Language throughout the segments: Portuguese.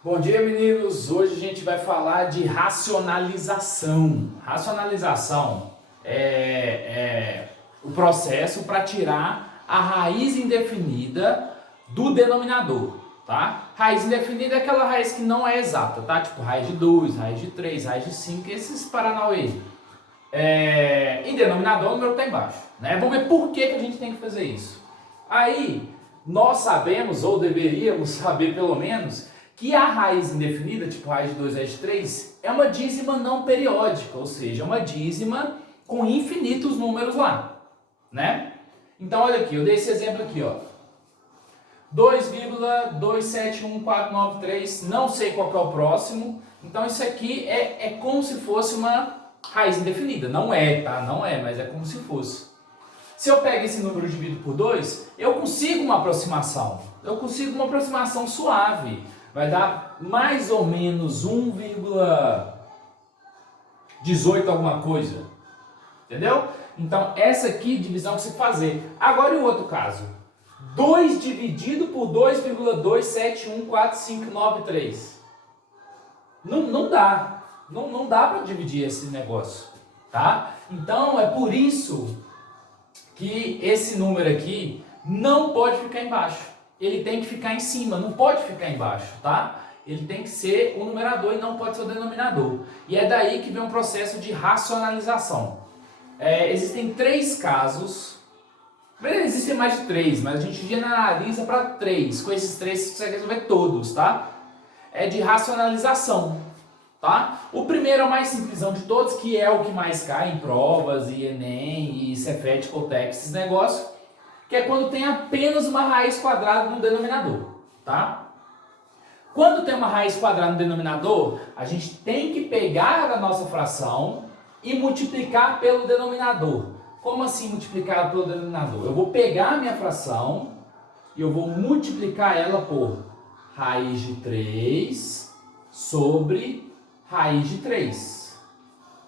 Bom dia, meninos! Hoje a gente vai falar de racionalização. Racionalização é o processo para tirar a raiz indefinida do denominador, tá? Raiz indefinida é aquela raiz que não é exata, tá? Tipo raiz de 2, raiz de 3, raiz de 5, esses paranauê. Em denominador, o número está embaixo, né? Vamos ver por que a gente tem que fazer isso. Aí, nós sabemos, ou deveríamos saber pelo menos, que a raiz indefinida, tipo raiz de 2, raiz de 3, é uma dízima não periódica, ou seja, uma dízima com infinitos números lá, né? Então, olha aqui, eu dei esse exemplo aqui, ó. 2,271493, não sei qual que é o próximo, então isso aqui é como se fosse uma raiz indefinida, não é, tá? Não é, mas é como se fosse. Se eu pego esse número e divido por 2, eu consigo uma aproximação, suave. Vai dar mais ou menos 1,18 alguma coisa. Entendeu? Então, essa aqui é a divisão que você fazer. Agora, e o outro caso? 2 dividido por 2,2714593. Não dá. Não dá para dividir esse negócio. Tá? Então, é por isso que esse número aqui não pode ficar embaixo. Ele tem que ficar em cima, não pode ficar embaixo, tá? Ele tem que ser o numerador e não pode ser o denominador. E é daí que vem um processo de racionalização. Existem 3 casos, existem mais de 3, mas a gente generaliza para 3. Com esses 3 você consegue resolver todos, tá? É de racionalização, tá? O primeiro é o mais simplesão de todos, que é o que mais cai em provas, e Enem, e Cefet, Cotec, esses negócios, que é quando tem apenas uma raiz quadrada no denominador, tá? Quando tem uma raiz quadrada no denominador, a gente tem que pegar a nossa fração e multiplicar pelo denominador. Como assim multiplicar pelo denominador? Eu vou pegar a minha fração e eu vou multiplicar ela por raiz de 3 sobre raiz de 3.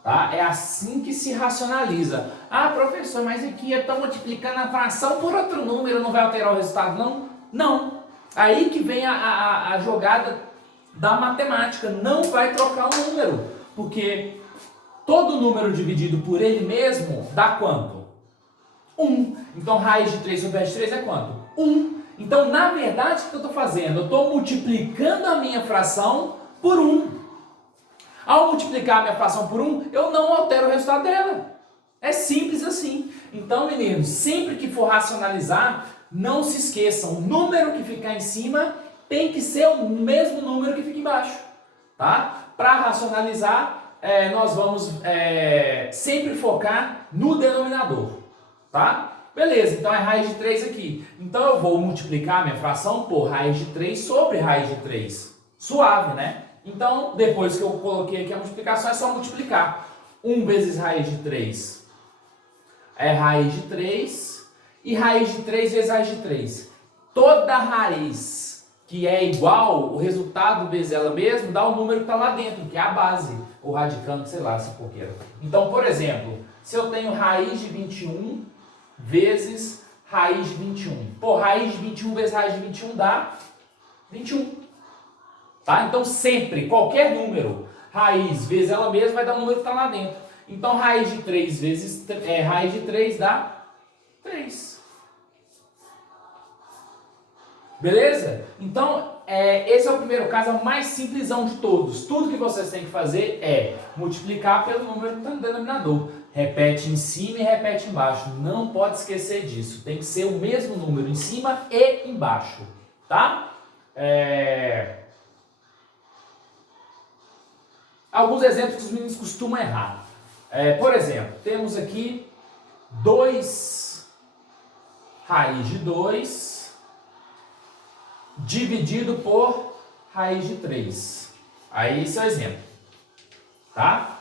Tá? É assim que se racionaliza. Ah, professor, mas aqui eu estou multiplicando a fração por outro número, não vai alterar o resultado, não? Não. Aí que vem a jogada da matemática. Não vai trocar o número, porque todo número dividido por ele mesmo dá quanto? 1. Então, raiz de 3 sobre raiz de 3 é quanto? 1. Então, na verdade, o que eu estou fazendo? Eu estou multiplicando a minha fração por 1. Ao multiplicar a minha fração por 1, eu não altero o resultado dela. É simples assim. Então, meninos, sempre que for racionalizar, não se esqueçam, o número que ficar em cima tem que ser o mesmo número que fica embaixo. Tá? Para racionalizar, nós vamos sempre focar no denominador. Tá? Beleza, então é raiz de 3 aqui. Então eu vou multiplicar a minha fração por raiz de 3 sobre raiz de 3. Suave, né? Então, depois que eu coloquei aqui a multiplicação, é só multiplicar. 1 vezes raiz de 3 é raiz de 3. E raiz de 3 vezes raiz de 3. Toda raiz que é igual, o resultado vezes ela mesma, dá o número que está lá dentro, que é a base. O radicando, sei lá, se for queira. Então, por exemplo, se eu tenho raiz de 21 vezes raiz de 21. Pô, raiz de 21 vezes raiz de 21 dá 21. Tá? Então sempre, qualquer número, raiz vezes ela mesma vai dar o número que está lá dentro. Então raiz de 3 vezes raiz de 3 dá 3. Beleza? Então esse é o primeiro caso, é o mais simplesão de todos. Tudo que vocês têm que fazer é multiplicar pelo número que está no denominador. Repete em cima e repete embaixo. Não pode esquecer disso. Tem que ser o mesmo número em cima e embaixo. Tá? Alguns exemplos que os meninos costumam errar. Por exemplo, temos aqui 2 raiz de 2 dividido por raiz de 3. Aí esse é o exemplo. Tá?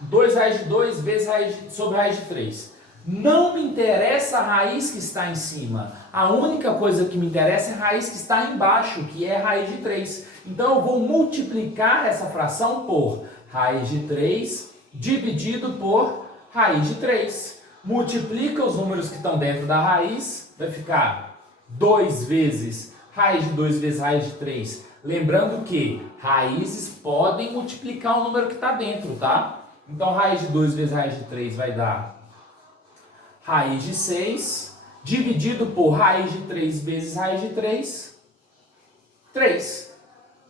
2 raiz de 2 vezes sobre raiz de 3. Não me interessa a raiz que está em cima. A única coisa que me interessa é a raiz que está embaixo, que é a raiz de 3. Então eu vou multiplicar essa fração por raiz de 3 dividido por raiz de 3. Multiplica os números que estão dentro da raiz, vai ficar 2 vezes Raiz de 2 vezes raiz de 3. Lembrando que raízes podem multiplicar o número que está dentro, tá? Então, raiz de 2 vezes raiz de 3 vai dar raiz de 6, dividido por raiz de 3 vezes raiz de 3, 3.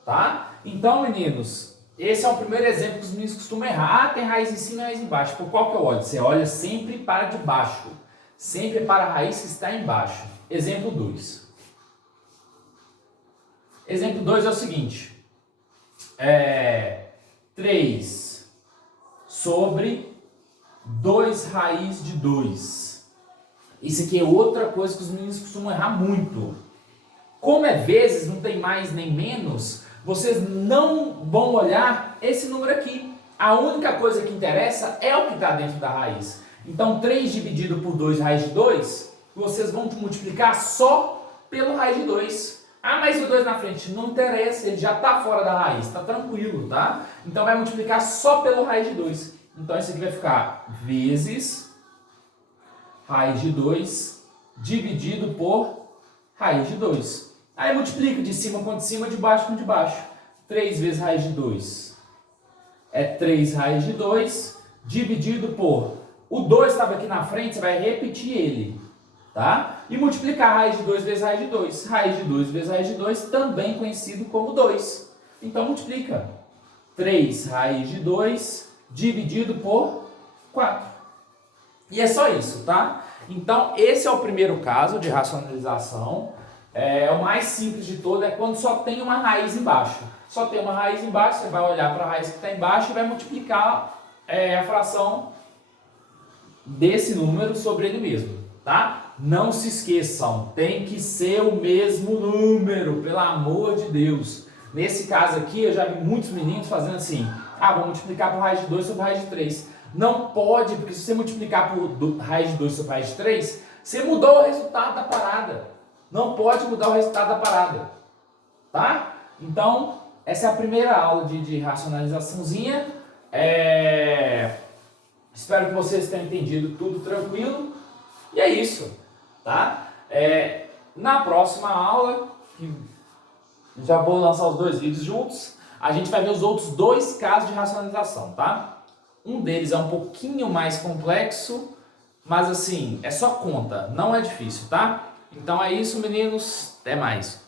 Tá? Então, meninos, esse é o primeiro exemplo que os meninos costumam errar. Ah, tem raiz em cima e raiz embaixo. Por qual que eu olho? Você olha sempre para de baixo. Sempre para a raiz que está embaixo. Exemplo 2. Exemplo 2 é o seguinte. 3 sobre 2 raiz de 2. Isso aqui é outra coisa que os meninos costumam errar muito. Como é vezes, não tem mais nem menos, vocês não vão olhar esse número aqui. A única coisa que interessa é o que está dentro da raiz. Então, 3 dividido por 2 raiz de 2, vocês vão multiplicar só pelo raiz de 2. Ah, mas o 2 na frente, não interessa, ele já está fora da raiz, está tranquilo, tá? Então, vai multiplicar só pelo raiz de 2. Então, isso aqui vai ficar vezes raiz de 2 dividido por raiz de 2. Aí multiplica de cima com de cima, de baixo com de baixo. 3 vezes raiz de 2 é 3 raiz de 2 dividido por... O 2 estava aqui na frente, você vai repetir ele, tá? E multiplicar raiz de 2 vezes raiz de 2. Raiz de 2 vezes raiz de 2, também conhecido como 2. Então multiplica. 3 raiz de 2 dividido por 4. E é só isso, tá? Então, esse é o primeiro caso de racionalização. O mais simples de todo é quando só tem uma raiz embaixo. Só tem uma raiz embaixo, você vai olhar para a raiz que está embaixo e vai multiplicar a fração desse número sobre ele mesmo, tá? Não se esqueçam, tem que ser o mesmo número, pelo amor de Deus. Nesse caso aqui, eu já vi muitos meninos fazendo assim, vou multiplicar por raiz de 2 sobre raiz de 3. Não pode, porque se você multiplicar por raiz de 2 sobre raiz de 3, você mudou o resultado da parada. Não pode mudar o resultado da parada, tá? Então, essa é a primeira aula de racionalizaçãozinha. Espero que vocês tenham entendido tudo tranquilo. E é isso, tá? Na próxima aula, que já vou lançar os 2 vídeos juntos, a gente vai ver os outros 2 casos de racionalização, tá? Um deles é um pouquinho mais complexo, mas assim, é só conta, não é difícil, tá? Então é isso, meninos. Até mais.